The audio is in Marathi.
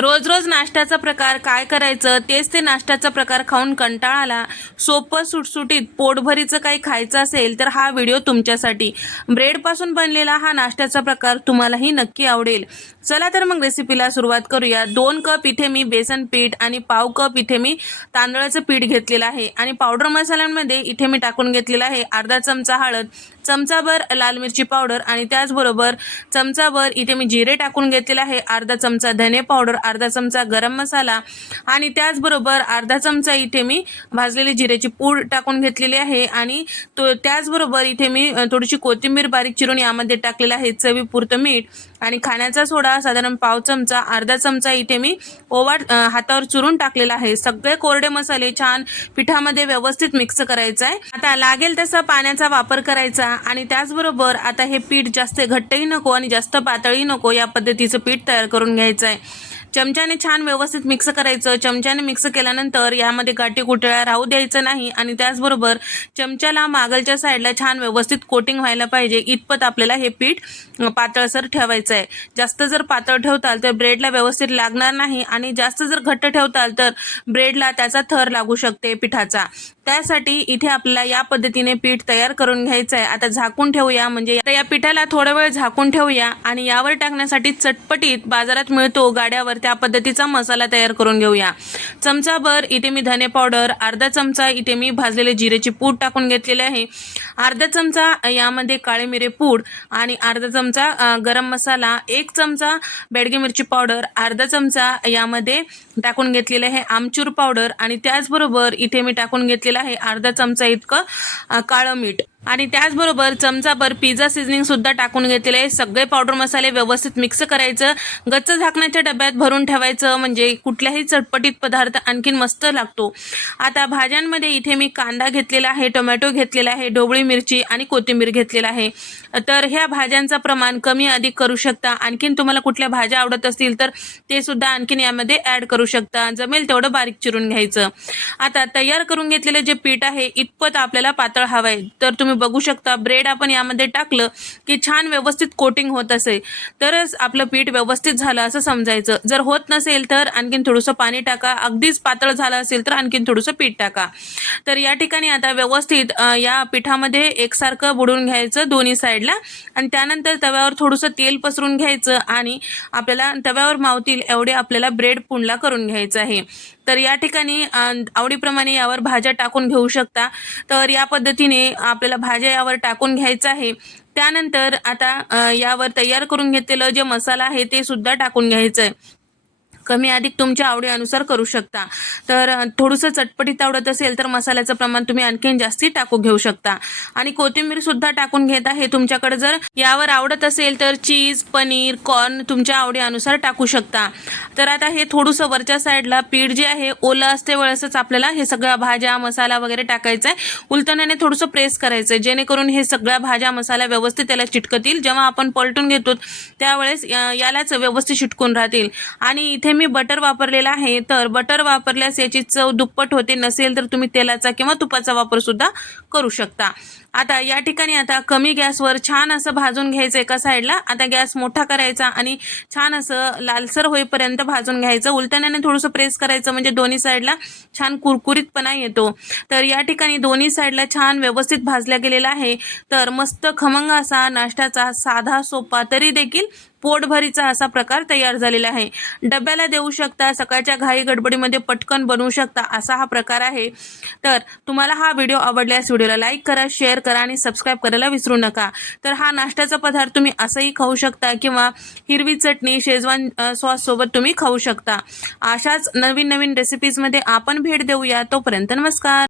रोज रोज नाश्त्याचा प्रकार काय करायचं तेच ते नाश्त्याचा प्रकार खाऊन कंटाळा आला सोपं सुटसुटीत पोटभरीचं काही खायचं असेल तर हा व्हिडिओ तुमच्यासाठी. ब्रेडपासून बनलेला हा नाश्त्याचा प्रकार तुम्हालाही नक्की आवडेल. चला तर मग रेसिपीला सुरुवात करूया. दोन कप इथे मी बेसन पीठ आणि पाव कप इथे मी तांदळाचं पीठ घेतलेलं आहे. आणि पावडर मसाल्यांमध्ये इथे मी टाकून घेतलेला आहे. अर्धा चमचा हळद चमचाभर लाल मिरची पावडर आणि त्याचबरोबर चमचाभर इथे मी जिरे टाकून घेतलेले आहे. अर्धा चमचा धने पावडर अर्धा चमचा गरम मसाला आणि त्याचबरोबर अर्धा चमचा इथे मी भाजलेली जिऱ्याची पूड टाकून घेतलेली आहे. आणि तो त्याचबरोबर इथे मी थोडीशी कोथिंबीर बारीक चिरून यामध्ये टाकलेलं आहे. चवीपुरतं मीठ आणि खाण्याचा सोडा साधारण पाव चमचा अर्धा चमचा इथे मी ओवा हातावर चुरून टाकलेला आहे. सगळे कोरडे मसाले छान पिठामध्ये व्यवस्थित मिक्स करायचं आहे आता लागेल तसा पाण्याचा वापर करायचा आणि त्याचबरोबर आता हे पीठ जास्त घट्टही नको आणि जास्त पातळही नको या पद्धतीचं पीठ तयार करून घ्यायचं आहे चमच्याने छान व्यवस्थित मिक्स करायचं. चमच्याने मिक्स केल्यानंतर यामध्ये गाठी कुटळ्या राहू द्यायचं नाही आणि त्याचबरोबर चमच्याला मागलच्या साईडला छान व्यवस्थित कोटिंग व्हायला पाहिजे. इतपत आपल्याला हे पीठ पातळसर ठेवायचं आहे जास्त जर पातळ ठेवताल तर ब्रेडला व्यवस्थित लागणार नाही आणि जास्त जर घट्ट ठेवताल तर ब्रेडला त्याचा थर लागू शकते पिठाचा. त्यासाठी इथे आपल्याला या पद्धतीने पीठ तयार करून घ्यायचं आहे आता झाकून ठेवूया म्हणजे या पिठाला थोडा वेळ झाकून ठेवूया आणि यावर टाकण्यासाठी चटपटीत बाजारात मिळतो गाड्यावर त्या पद्धतीचा मसाला तयार करून घेऊया. चमचाभर इथे मी धने पावडर अर्धा चमचा इथे मी भाजलेले जिरेची पूड टाकून घेतलेले आहे. अर्धा चमचा यामध्ये काळे मिरे पूड आणि अर्धा चमचा गरम मसाला एक चमचा बेडगी मिरची पावडर अर्धा चमचा यामध्ये टाकून घेतलेले आहे आमचूर पावडर आणि त्याचबरोबर इथे मी टाकून घेतलेलं आहे. अर्धा चमचा इतकं काळं मीठ. आणि त्याचबरोबर चमचाभर पिझ्झा सिझनिंग सुद्धा टाकून घेतलेले आहे. सगळे पावडर मसाले व्यवस्थित मिक्स करायचं. गच्च झाकण्याच्या डब्यात भरून ठेवायचं. म्हणजे कुठल्याही चटपटीत पदार्थ आणखीन मस्त लागतो. आता भाज्यांमध्ये इथे मी कांदा घेतलेला आहे टोमॅटो घेतलेला आहे ढोबळी मिरची आणि कोथिंबीर घेतलेला आहे. तर ह्या भाज्यांचं प्रमाण कमी अधिक करू शकता. आणखीन तुम्हाला कुठल्या भाज्या आवडत असतील तर ते सुद्धा आणखीन यामध्ये ॲड करू शकता. जमेल तेवढं बारीक चिरून घ्यायचं. आता तयार करून घेतलेलं जे पीठ आहे इतपत आपल्याला पातळ हवं आहे तर तुम्ही तुम्ही बघू शकता. ब्रेड आपण यामध्ये टाकलं की छान व्यवस्थित कोटिंग होत असेल. तरच आपलं पीठ व्यवस्थित झालं असं समजायचं. जर होत नसेल तर आणखीन थोडंसं पाणी टाका. अगदीच पातळ झालं असेल तर आणखीन थोडंसं पीठ टाका. तर या ठिकाणी आता व्यवस्थित या पिठामध्ये एकसारखं बुडवून घ्यायचं दोन्ही साईडला. आणि त्यानंतर तव्यावर थोडंसं तेल पसरून घ्यायचं आणि आपल्याला तव्यावर मावतील एवढे आपल्याला ब्रेड पुणला करून घ्यायचं आहे. तर या ठिकाणी आवडीप्रमाणे यावर भाज्या टाकून घेऊ शकता. तर या पद्धतीने आपल्याला भाज्या यावर टाकून घ्यायचं आहे. त्यानंतर आता यावर तयार करून घेतलेलं जे मसाला आहे ते सुद्धा टाकून घ्यायचं आहे कमी अधिक तुमच्या आवडीनुसार करू शकता. तर थोडस थोडंसं चटपटीत आवडत असेल तर मसाल्याचं प्रमाण तुम्ही आणखीन जास्ती टाकू घेऊ शकता. आणि कोथिंबीर सुद्धा टाकून घेत आहे. तुमच्याकडे जर यावर आवडत असेल तर चीज पनीर कॉर्न तुमच्या आवडीनुसार टाकू शकता. तर आता हे थोडंसं वरच्या साईडला पीठ जे आहे ओलं असते वेळेसच आपल्याला हे सगळ्या भाज्या मसाला वगैरे टाकायचा आहे उलटण्याने थोडंसं प्रेस करायचं आहे जेणेकरून हे सगळ्या भाज्या मसाला व्यवस्थित त्याला चिटकतील. जेव्हा आपण पलटून घेतो त्यावेळेस यालाच व्यवस्थित चिटकून राहतील. आणि इथे मी बटर वापरलेला आहे तर बटर वापरल्यास याची चव दुप्पट होते नसेल तर तुम्ही तेलाचा किंवा तुपाचा वापर सुद्धा करू शकता. आता या ठिकाणी आता कमी गॅसवर छान असं भाजून घ्यायचं एका साईडला. आता गॅस मोठा करायचा आणि छान असं लालसर होईपर्यंत भाजून घ्यायचं. उलटण्याने थोडंसं प्रेस करायचं म्हणजे दोन्ही साईडला छान कुरकुरीतपणा येतो. तर या ठिकाणी दोन्ही साईडला छान व्यवस्थित भाजल्या गेलेला आहे. तर मस्त खमंग असा नाश्त्याचा साधा सोपा तरी देखील पोटभरीचा असा प्रकार तयार झालेला आहे. डब्याला देऊ शकता सकाळच्या घाई गडबडीमध्ये पटकन बनवू शकता असा हा प्रकार आहे. तर तुम्हाला हा व्हिडिओ आवडल्यास व्हिडिओला लाईक करा शेअर करा आणि सबस्क्राईब करायला विसरू नका. तर हा नाश्त्याचा पदार्थ तुम्ही असंही खाऊ शकता किंवा हिरवी चटणी शेजवान सॉस सोबत तुम्ही खाऊ शकता. अशाच नवीन नवीन रेसिपीजमध्ये आपण भेट देऊया. तोपर्यंत नमस्कार.